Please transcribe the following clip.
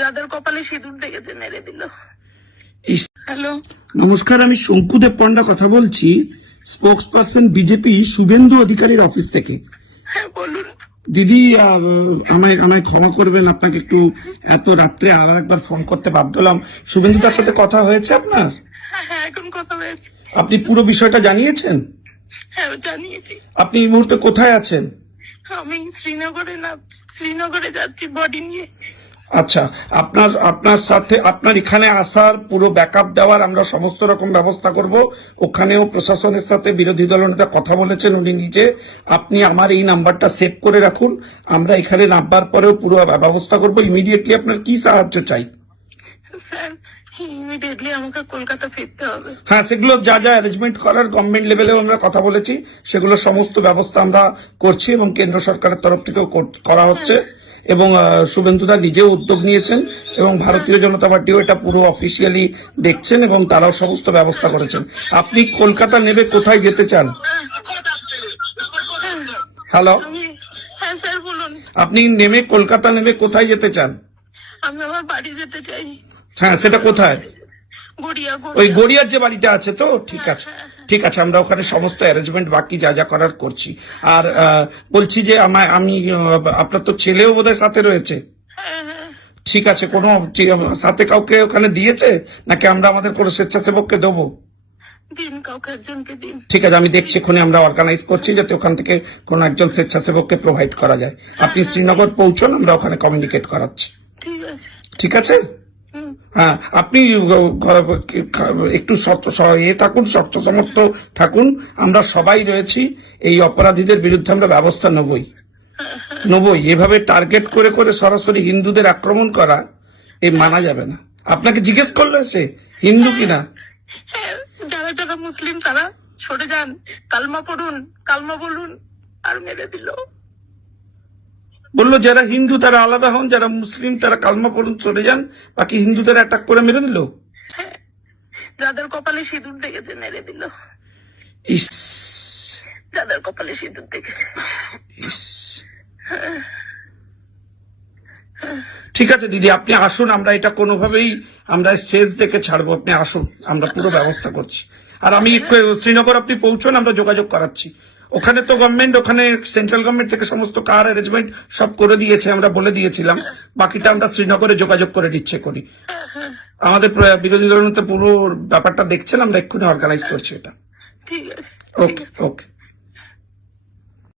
যাদের কপালে সিঁদুর লেগেছে মেরে দিল। হ্যালো? নমস্কার আমি শঙ্কুদেব পণ্ডা কথা বলছি স্পোক্স পার্সন বিজেপি শুভেন্দু অধিকারীর অফিস থেকে। হ্যাঁ বলুন। দিদি আমায় আমায় ক্ষমা করবেন আপনাকে একটু এত রাত্রে আবার একবার ফোন করতে বাধ্য হলাম। শুভেন্দু তার সাথে কথা হয়েছে আপনার? হ্যাঁ হ্যাঁ এখন কথা হয়েছে। আপনি পুরো বিষয়টা জানিয়েছেন? হ্যাঁ জানিয়েছি। আপনি এই মুহূর্তে কোথায় আছেন? আমি শ্রীনগরে না শ্রীনগরে যাচ্ছি বডি নিয়ে। আচ্ছা আপনার আপনার সাথে আপনার এখানে আসার পুরো ব্যাকআপ দেওয়ার আমরা সমস্ত রকম ব্যবস্থা করব। ওখানেও প্রশাসনের সাথে বিরোধী দলনেতা কথা বলেছেন উনি নিজে। আপনি আমার এই নাম্বারটা সেভ করে রাখুন। আমরা এখানে নামবার পরেও পুরো ব্যবস্থা করব। ইমিডিয়েটলি আপনার কি সাহায্য চাই? স্যার ইমিডিয়েটলি আমাকে কলকাতা ফিরতে হবে। হ্যাঁ সেগুলো যা যা অ্যারেঞ্জমেন্ট করার গভর্নমেন্ট লেভেলেও আমরা কথা বলেছি। সেগুলো সমস্ত ব্যবস্থা আমরা করছি এবং কেন্দ্র সরকারের তরফ থেকেও কর- করা হচ্ছে। এবং শুভেন্দু শুভেন্দুদা নিজেও উদ্যোগ নিয়েছেন এবং ভারতীয় জনতা পার্টিও এটা পুরো অফিসিয়ালি দেখছেন এবং তারাও সমস্ত ব্যবস্থা করেছেন। আপনি কলকাতা নেবে কোথায় যেতে চান? হ্যালো হ্যাঁ আপনি নেমে কলকাতা নেমে কোথায় যেতে চান? আমি আমার বাড়ি যেতে চাই। হ্যাঁ সেটা কোথায়? ওই গড়িয়ার যে বাড়িটা আছে তো ঠিক আছে। ঠিক আছে আমরা ওখানে সমস্ত অ্যারেঞ্জমেন্ট বাকি যা যা করার করছি। আর বলছি যে আমায় আমি আপনার তো ছেলেও বোধহয় সাথে রয়েছে? হ্যাঁ হ্যাঁ। ঠিক আছে কোনো সাথে কাউকে ওখানে দিয়েছে? নাকি আমরা আমাদের কোনো স্বেচ্ছাসেবককে দেবো? ঠিক আছে আমি দেখছি এক্ষুনি আমরা অর্গানাইজ করছি যাতে ওখান থেকে কোনো একজন স্বেচ্ছাসেবককে প্রোভাইড করা যায়। আপনি শ্রীনগর পৌঁছন আমরা ওখানে কমিউনিকেট করাচ্ছি। ঠিক আছে। ঠিক আছে? হুম হ্যাঁ আপনি একটু শক্ত এ থাকুন শক্ত সমর্থ থাকুন। আমরা সবাই রয়েছি, এই অপরাধীদের বিরুদ্ধে আমরা ব্যবস্থা নেবই। নেবই। এভাবে টার্গেট করে করে সরাসরি হিন্দুদের আক্রমণ করা এই মানা যাবে না। আপনাকে জিজ্ঞেস করল সে, হিন্দু কিনা? যারা যারা মুসলিম, তারা সরে যান। কালমা পড়ুন, কালমা বলুন, আর মেরে দিল। বলল যারা হিন্দু তারা আলাদা হন যারা মুসলিম তারা কালমা পড়ুন চলে যান। বাকি হিন্দুদের অ্যাটাক করে মেরে দিল। যাদের কপালে সিঁদুর মেরে দিল। ইস। যাদের কপালে সিঁদুর ইস। ঠিক আছে দিদি আপনি আসুন আমরা এটা কোনোভাবেই আমরা শেষ দেখে ছাড়বো। আপনি আসুন আমরা পুরো ব্যবস্থা করছি। আর আমি শ্রীনগর আপনি পৌঁছন আমরা যোগাযোগ করাচ্ছি। ওখানে তো গভর্নমেন্ট ওখানে সেন্ট্রাল গভর্নমেন্ট থেকে সমস্ত কার অ্যারেঞ্জমেন্ট সব করে দিয়েছে আমরা বলে দিয়েছিলাম। বাকিটা আমরা শ্রীনগরে যোগাযোগ করে দিচ্ছে করি আমাদের বিরোধী দলনেতা পুরো ব্যাপারটা দেখছিলাম আমরা এক্ষুনি অর্গানাইজ করছি এটা। ঠিক আছে। ওকে ওকে